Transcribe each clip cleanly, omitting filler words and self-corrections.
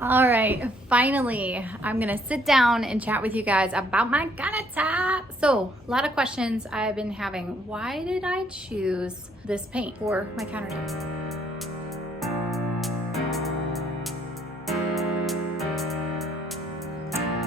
All right, finally, I'm gonna sit down and chat with you guys about my countertop. So, a lot of questions I've been having. Why did I choose this paint for my countertops?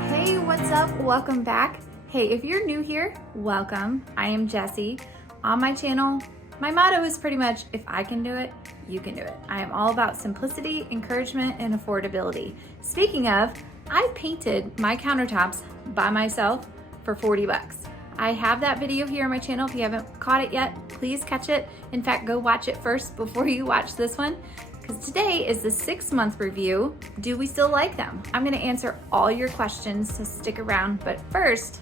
Hey, what's up? Welcome back. Hey, if you're new here, welcome. I am Jessie. On my channel, my motto is pretty much, if I can do it, you can do it. I am all about simplicity, encouragement, and affordability. Speaking of, I painted my countertops by myself for 40 bucks. I have that video here on my channel. If you haven't caught it yet, please catch it. In fact, go watch it first before you watch this one, because today is the 6-month review. Do we still like them? I'm gonna answer all your questions, so stick around. But first,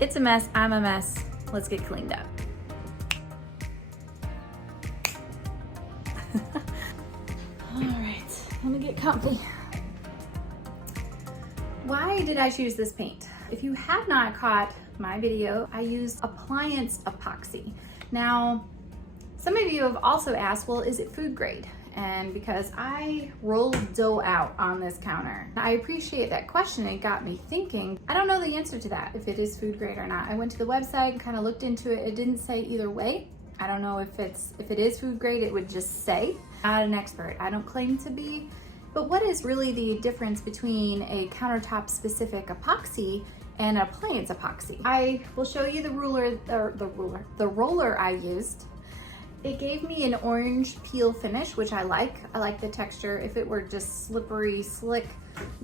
it's a mess, I'm a mess. Let's get cleaned up. All right, let me get comfy. Why did I choose this paint? If you have not caught my video, I used Appliance Epoxy. Now, some of you have also asked, well, is it food grade? And because I roll dough out on this counter, I appreciate that question. It got me thinking. I don't know the answer to that, if it is food grade or not. I went to the website and kind of looked into it. It didn't say either way. I don't know if it is food grade, it would just say. Not an expert, I don't claim to be. But what is really the difference between a countertop specific epoxy and an appliance epoxy? I will show you the roller I used. It gave me an orange peel finish, which I like. I like the texture. If it were just slippery, slick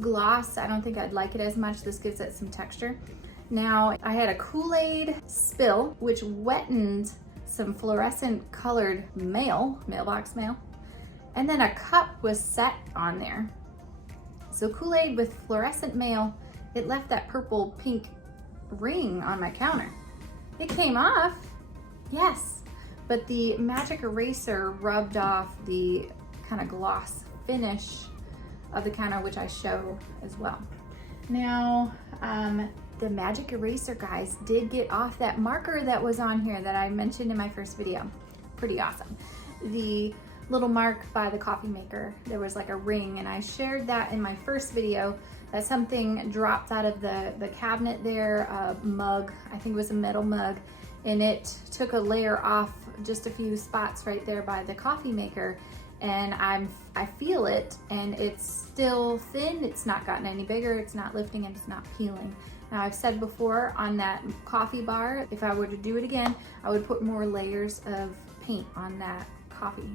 gloss, I don't think I'd like it as much. This gives it some texture. Now, I had a KoolAid Spill, which wetted some fluorescent colored mailbox mail, and then a cup was set on there. So KoolAid with fluorescent mail, it left that purple pink ring on my counter. It came off, yes, but the magic eraser rubbed off the kind of gloss finish of the counter, which I show as well. Now, the magic eraser, guys, did get off that marker that was on here that I mentioned in my first video. Pretty awesome. The little mark by the coffee maker, there was like a ring, and I shared that in my first video, that something dropped out of the cabinet there, a mug, I think it was a metal mug, and it took a layer off just a few spots right there by the coffee maker, and I feel it, and it's still thin, it's not gotten any bigger, it's not lifting, and it's not peeling. Now, I've said before on that coffee bar, if I were to do it again, I would put more layers of paint on that coffee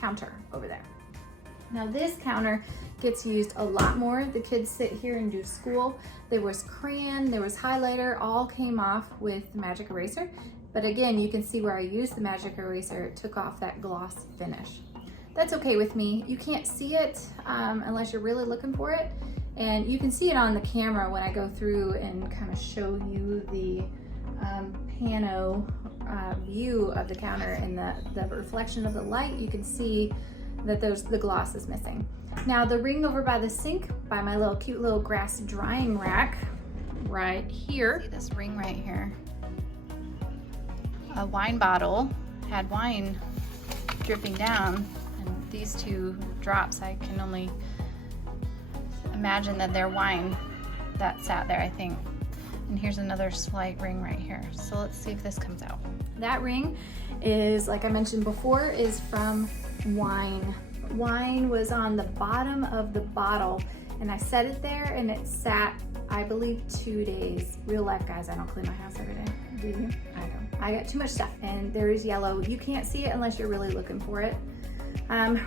counter over there. Now, this counter gets used a lot more. The kids sit here and do school. There was crayon, there was highlighter, all came off with the magic eraser. But again, you can see where I used the magic eraser, it took off that gloss finish. That's okay with me. You can't see it unless you're really looking for it. And you can see it on the camera when I go through and kind of show you the pano view of the counter and the reflection of the light. You can see that the gloss is missing. Now, the ring over by the sink, by my cute little grass drying rack right here. See this ring right here? A wine bottle had wine dripping down, and these two drops, I can only imagine that they're wine that sat there, I think. And here's another slight ring right here. So let's see if this comes out. That ring is, like I mentioned before, is from wine. Wine was on the bottom of the bottle, and I set it there, and it sat, I believe, 2 days. Real life, guys, I don't clean my house every day. Do you? I don't. I got too much stuff, and there is yellow. You can't see it unless you're really looking for it.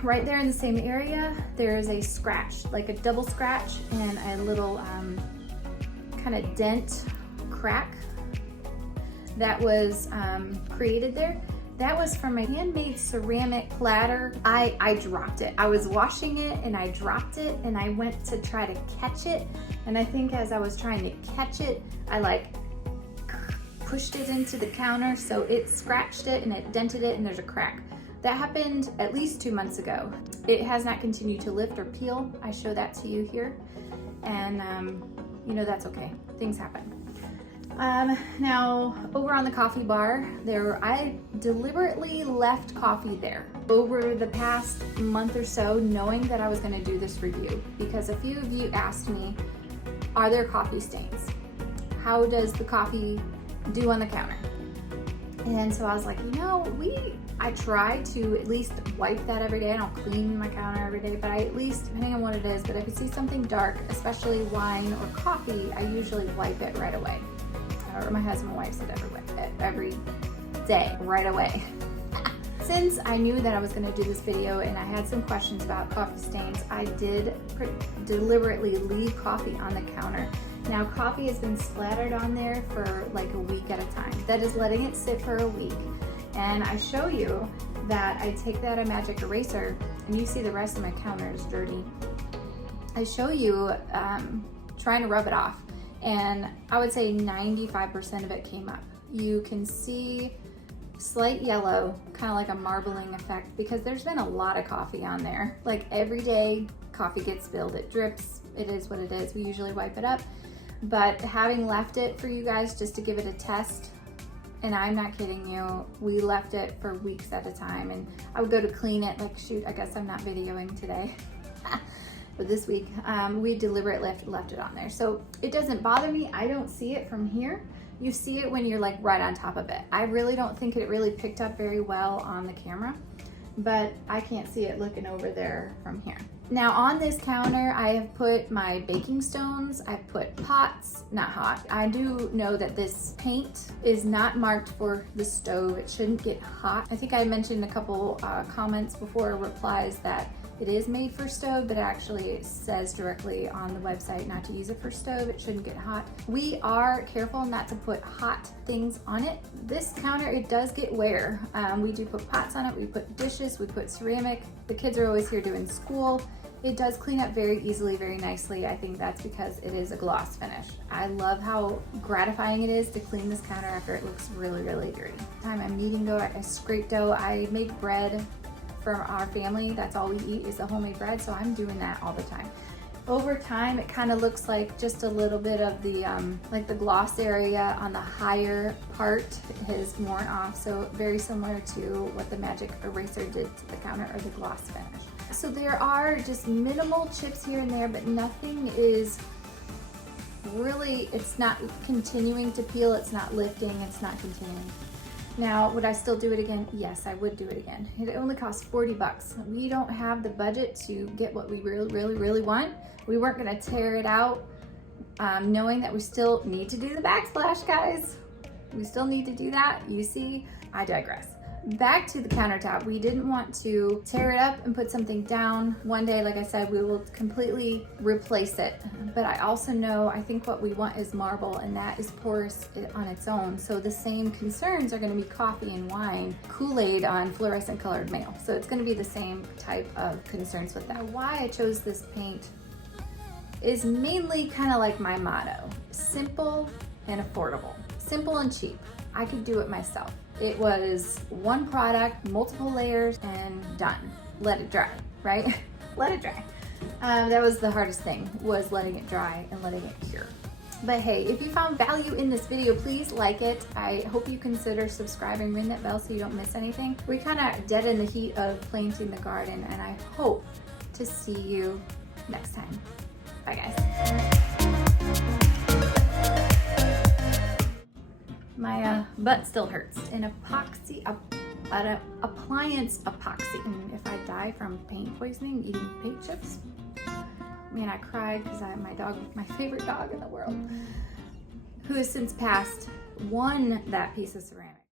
Right there in the same area, there is a scratch, like a double scratch, and a little kind of dent crack that was created there. That was from a handmade ceramic platter. I dropped it. I was washing it and I dropped it, and I went to try to catch it. And I think as I was trying to catch it, I like pushed it into the counter, so it scratched it and it dented it, and there's a crack. That happened at least 2 months ago. It has not continued to lift or peel. I show that to you here. And you know, that's okay. Things happen. Now, over on the coffee bar, I deliberately left coffee there over the past month or so, knowing that I was going to do this review, because a few of you asked me, are there coffee stains? How does the coffee do on the counter? And so I was like, you know, I try to at least wipe that every day. I don't clean my counter every day, but I at least, depending on what it is, but if I see something dark, especially wine or coffee, I usually wipe it right away. Or my husband wipes it every day, right away. Since I knew that I was going to do this video and I had some questions about coffee stains, I did deliberately leave coffee on the counter. Now, coffee has been splattered on there for like a week at a time. That is letting it sit for a week. And I show you that I take that magic eraser, and you see the rest of my counter is dirty. I show you trying to rub it off, and I would say 95% of it came up. You can see slight yellow, kind of like a marbling effect, because there's been a lot of coffee on there. Like every day, coffee gets spilled, it drips, it is what it is. We usually wipe it up, but having left it for you guys just to give it a test, and I'm not kidding you, we left it for weeks at a time, and I would go to clean it, like shoot, I guess I'm not videoing today. But this week, we deliberately left it on there. So it doesn't bother me, I don't see it from here. You see it when you're like right on top of it. I really don't think it really picked up very well on the camera, but I can't see it looking over there from here. Now on this counter, I have put my baking stones, I've put pots, not hot. I do know that this paint is not marked for the stove. It shouldn't get hot. I think I mentioned a couple comments before, replies, that it is made for stove, but actually it says directly on the website not to use it for stove. It shouldn't get hot. We are careful not to put hot things on it. This counter, it does get wear. We do put pots on it, we put dishes, we put ceramic. The kids are always here doing school. It does clean up very easily, very nicely. I think that's because it is a gloss finish. I love how gratifying it is to clean this counter after it looks really, really dirty. Time I'm kneading dough, I scrape dough, I make bread for our family. That's all we eat is the homemade bread, so I'm doing that all the time. Over time, it kind of looks like just a little bit of the like the gloss area on the higher part has worn off, so very similar to what the magic eraser did to the counter, or the gloss finish. So there are just minimal chips here and there, but nothing is really, it's not continuing to peel, it's not lifting, it's not continuing. Now, would I still do it again? Yes, I would do it again. It only costs 40 bucks. We don't have the budget to get what we really, really, really want. We weren't gonna tear it out, knowing that we still need to do the backsplash, guys. We still need to do that. You see, I digress. Back to the countertop, we didn't want to tear it up and put something down. One day, like I said, we will completely replace it. But I also know, I think what we want is marble, and that is porous on its own. So the same concerns are gonna be coffee and wine, KoolAid on fluorescent colored mail. So it's gonna be the same type of concerns with that. Why I chose this paint is mainly kind of like my motto: simple and affordable. Simple and cheap. I could do it myself. It was one product, multiple layers, and done. Let it dry, right? Let it dry. That was the hardest thing, was letting it dry and letting it cure. But hey, if you found value in this video, please like it. I hope you consider subscribing, ring that bell so you don't miss anything. We're kind of dead in the heat of planting the garden, and I hope to see you next time. Bye guys. My butt still hurts. An appliance epoxy. And if I die from paint poisoning eating paint chips, man, I cried because my dog, my favorite dog in the world, who has since passed, won that piece of ceramic.